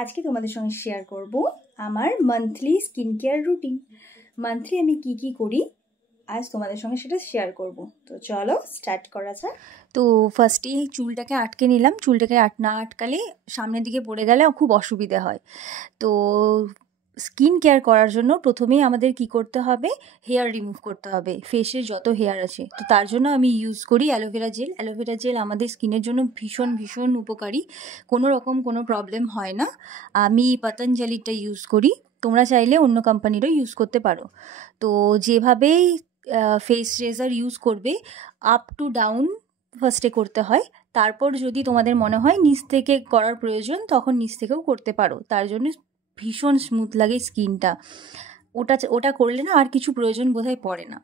আজকে তোমাদের সঙ্গে শেয়ার করব আমার monthly skin care routine. Monthly আমি কি করি আজ তোমাদের সঙ্গে সেটা শেয়ার করব। তো চলো স্টার্ট করা যাক। তো ফার্স্টেই চুলটাকে আটকে নিলাম। চুলটাকে না আটকালে সামনের দিকে পড়ে গেলে খুব অসুবিধা হয়। তো স্কিন কেয়ার করার জন্য প্রথমেই আমাদের কি করতে হবে, হেয়ার রিমুভ করতে হবে, ফেসের যত হেয়ার আছে। তো তার জন্য আমি ইউজ করি অ্যালোভেরা জেল। অ্যালোভেরা জেল আমাদের স্কিনের জন্য ভীষণ ভীষণ উপকারী, কোনো রকম কোনো প্রবলেম হয় না। আমি পতঞ্জলিটা ইউজ করি, তোমরা চাইলে অন্য কোম্পানিরও ইউজ করতে পারো। তো যেভাবেই ফেস রেজার ইউজ করবে, আপ টু ডাউন ফার্স্টে করতে হয়। তারপর যদি তোমাদের মনে হয় নিচ থেকে করার প্রয়োজন, তখন নিচ থেকেও করতে পারো। তার জন্য ভীষণ স্মুথ লাগে স্কিনটা। ওটা করলে না আর কিছু প্রয়োজন বোধহয় পড়ে না।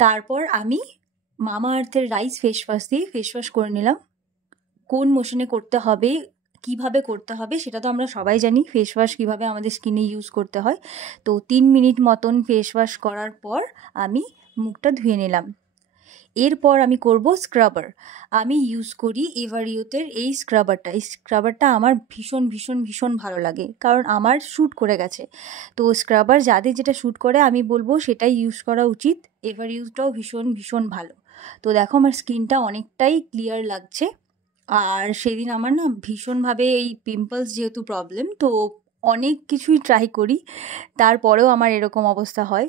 তারপর আমি মামা আর্থের রাইস ফেস ওয়াশ দিয়ে ফেস ওয়াশ করে নিলাম। কোন মোশনে করতে হবে, কিভাবে করতে হবে সেটা তো আমরা সবাই জানি, ফেস ওয়াশ কীভাবে আমাদের স্কিনে ইউজ করতে হয়। তো 3 মিনিট মতন ফেস ওয়াশ করার পর আমি মুখটা ধুয়ে নিলাম। এরপর আমি করব স্ক্রাবার। আমি ইউজ করি এভারিওতের এই স্ক্রাবারটা আমার ভীষণ ভীষণ ভীষণ ভালো লাগে, কারণ আমার শ্যুট করে গেছে। তো স্ক্রাবার যাদের যেটা শ্যুট করে আমি বলবো সেটাই ইউজ করা উচিত। এভারিওটাও ভীষণ ভীষণ ভালো। তো দেখো আমার স্কিনটা অনেকটাই ক্লিয়ার লাগছে। আর সেদিন আমার না ভীষণভাবে এই পিম্পলস যেহেতু প্রবলেম, তো অনেক কিছুই ট্রাই করি, তারপরেও আমার এরকম অবস্থা হয়।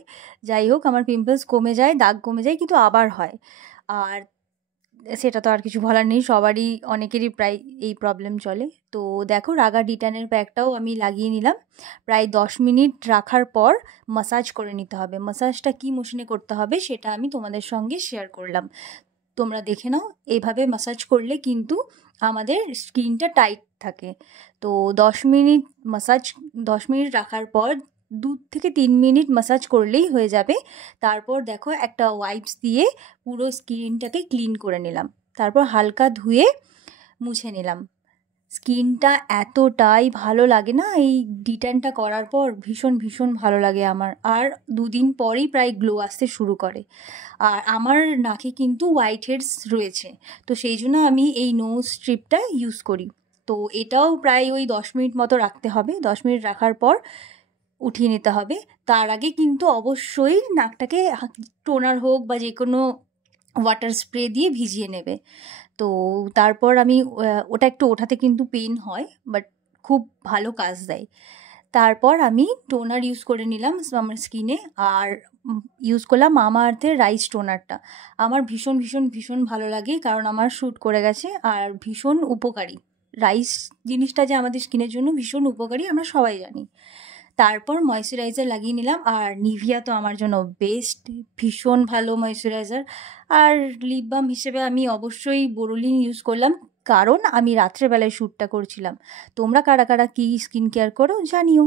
যাই হোক, আমার পিম্পলস কমে যায়, দাগ কমে যায়, কিন্তু আবার হয়। আর সেটা তো আর কিছু বলার নেই, সবারই অনেকেরই প্রায় এই প্রবলেম চলে। তো দেখো রাগা ডিটানের প্যাকটাও আমি লাগিয়ে নিলাম। প্রায় 10 মিনিট রাখার পর মাসাজ করে নিতে হবে। মাসাজটা কী মোশনে করতে হবে সেটা আমি তোমাদের সঙ্গে শেয়ার করলাম, তোমরা দেখে নাও। এইভাবে মাসাজ করলে কিন্তু আমাদের স্কিনটা টাইট থাকে। তো 10 মিনিট রাখার পর 2 থেকে 3 মিনিট মাসাজ করলেই হয়ে যাবে। তারপর দেখো একটা ওয়াইপস দিয়ে পুরো স্কিনটাকে ক্লিন করে নিলাম। তারপর হালকা ধুয়ে মুছে নিলাম। স্কিনটা এতটাই ভালো লাগে না এই ডিট্যানটা করার পর, ভীষণ ভীষণ ভালো লাগে আমার। আর 2 দিন পরেই প্রায় গ্লো আসতে শুরু করে। আর আমার নাকে কিন্তু হোয়াইট হেডস রয়েছে, তো সেই জন্য আমি এই নোজ স্ট্রিপটা ইউজ করি। তো এটাও প্রায় ওই 10 মিনিট মতো রাখতে হবে। 10 মিনিট রাখার পর উঠিয়ে নিতে হবে। তার আগে কিন্তু অবশ্যই নাকটাকে টোনার হোক বা যে কোনো ওয়াটার স্প্রে দিয়ে ভিজিয়ে নেবে। তো তারপর আমি ওটা একটু ওঠাতে কিন্তু পেন হয়, বাট খুব ভালো কাজ দেয়। তারপর আমি টোনার ইউজ করে নিলাম আমার স্কিনে, আর ইউজ করলাম মামা আর্থের রাইস টোনারটা। আমার ভীষণ ভীষণ ভীষণ ভালো লাগে, কারণ আমার শ্যুট করে গেছে আর ভীষণ উপকারী। রাইস জিনিসটা যে আমাদের স্কিনের জন্য ভীষণ উপকারী আমরা সবাই জানি। তারপর ময়শ্চারাইজার লাগিয়ে নিলাম। আর নিভিয়া তো আমার জন্য বেস্ট, ভীষণ ভালো ময়শ্চারাইজার। আর লিপ বাম হিসেবে আমি অবশ্যই বোরোলিন ইউজ করলাম, কারণ আমি রাত্রেবেলায় শ্যুটটা করছিলাম। তোমরা কারা কারা কী স্কিন কেয়ার করো জানিও।